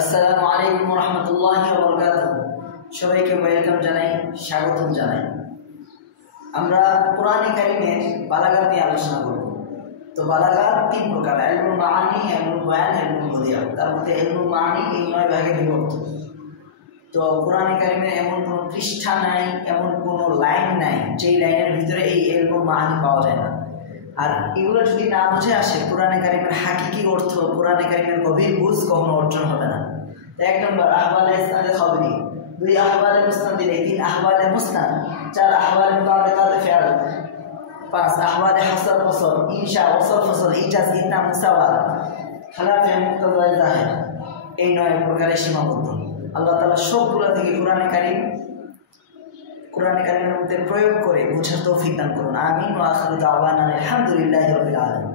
আসসালামু আলাইকুম ওয়া রাহমাতুল্লাহি ওয়া বারাকাতুহু। সবাইকে ওয়েলকাম জানাই, স্বাগতম জানাই। আমরা কোরআনে কারিমের বালাগাত নিয়ে আলোচনা করব। তো বালাগাত তিন প্রকার: ইলমুল মাআনি, ইলমুল বায়ান, ইলমুল বদিয়া। তার মধ্যে ইলমুল মাআনি এই 9 ভাগে বিভক্ত। তো কোরআনে কারিমের এমন কোনো পৃষ্ঠা নাই, এমন কোনো লাইন নাই যেই লাইনের ভিতরে এই ইলমুল মাআনি পাওয়া যায় না। আর এগুলো যদি না বুঝে আসে, কোরআনে কারিমের হাকিকি অর্থ, কোরআনে কারিমের গভীর বুঝ কখনো অর্জন হবে না। তো 1 নম্বর আহওয়ালে ইসনাদে খবরি, 2 আহওয়ালে মুসনাদে, 3 আহওয়ালে মুসনাদ, 4 আহওয়ালে মুতাআল্লিকাতে ফিআল, 5 আহওয়ালে হাসাল ফসল, ইনশা ওয়াসল ফসল, ইজাজ, ইতনা, মুসাওয়াত, খালাফে মুক্তাদা জাহির। এই 9 প্রকারের সীমাবদ্ধ। আল্লাহ তাআলা সবগুলো থেকে কোরআনে কারিমের মধ্যে প্রয়োগ করে বুঝার তৌফিক দান করুন। আমিন ওয়া আখিরু দাওয়ানা আলহামদুলিল্লাহি রাব্বিল আলামিন।